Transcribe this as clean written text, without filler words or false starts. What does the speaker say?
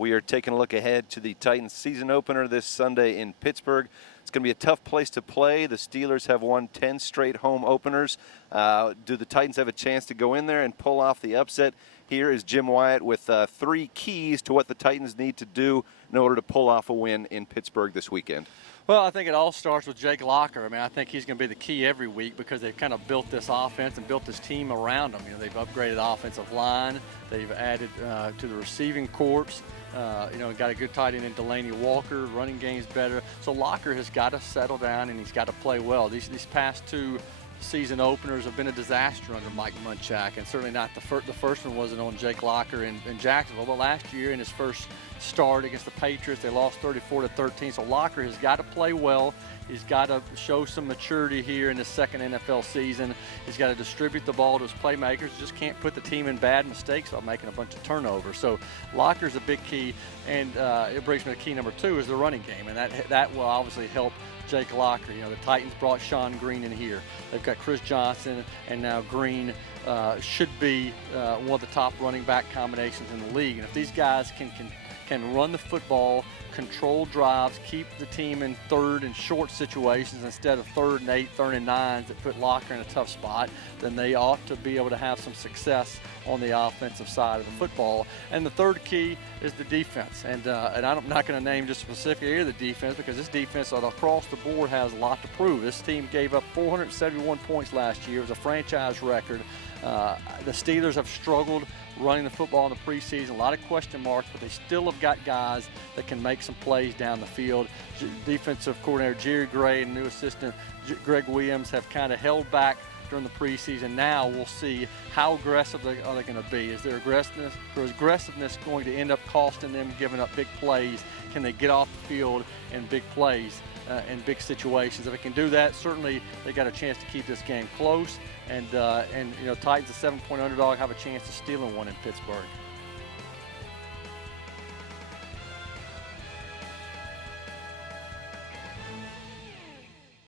We are taking a look ahead to the Titans season opener this Sunday in Pittsburgh. It's going to be a tough place to play. The Steelers have won 10 straight home openers. Do the Titans have a chance to go in there and pull off the upset? Here is Jim Wyatt with 3 keys to what the Titans need to do in order to pull off a win in Pittsburgh this weekend. Well, I think it all starts with Jake Locker. I mean, I think he's going to be the key every week because they've kind of built this offense and built this team around him. You know, they've upgraded the offensive line. They've added to the receiving corps. Got a good tight end in Delaney Walker. Running game's better. So Locker has got to settle down and he's got to play well. These past 2 season openers have been a disaster under Mike Munchak, and certainly not the first one wasn't on Jake Locker in Jacksonville. But last year in his first start against the Patriots, they lost 34-13. So Locker has got to play well. He's got to show some maturity here in his second NFL season. He's got to distribute the ball to his playmakers. Just can't put the team in bad mistakes by making a bunch of turnovers. So Locker's a big key, and it brings me to key number 2 is the running game, and that will obviously help Jake Locker. You know, the Titans brought Sean Green in here. They've got Chris Johnson, and now Green should be one of the top running back combinations in the league. And if these guys can run the football, control drives, keep the team in third and short situations instead of 3rd and 8, 3rd and 9s that put Locker in a tough spot, then they ought to be able to have some success on the offensive side of the football. And the third key is the defense. And I'm not going to name just specific area of the defense because this defense across the board has a lot to prove. This team gave up 471 points last year. It was a franchise record. The Steelers have struggled running the football in the preseason, a lot of question marks, but they still have got guys that can make some plays down the field. Defensive coordinator Jerry Gray and new assistant Greg Williams have kind of held back during the preseason. Now we'll see how aggressive are they going to be. Is their aggressiveness going to end up costing them, giving up big plays? Can they get off the field in big plays? In big situations? If they can do that, certainly they got a chance to keep this game close. And Titans, a 7-point underdog, have a chance of stealing one in Pittsburgh.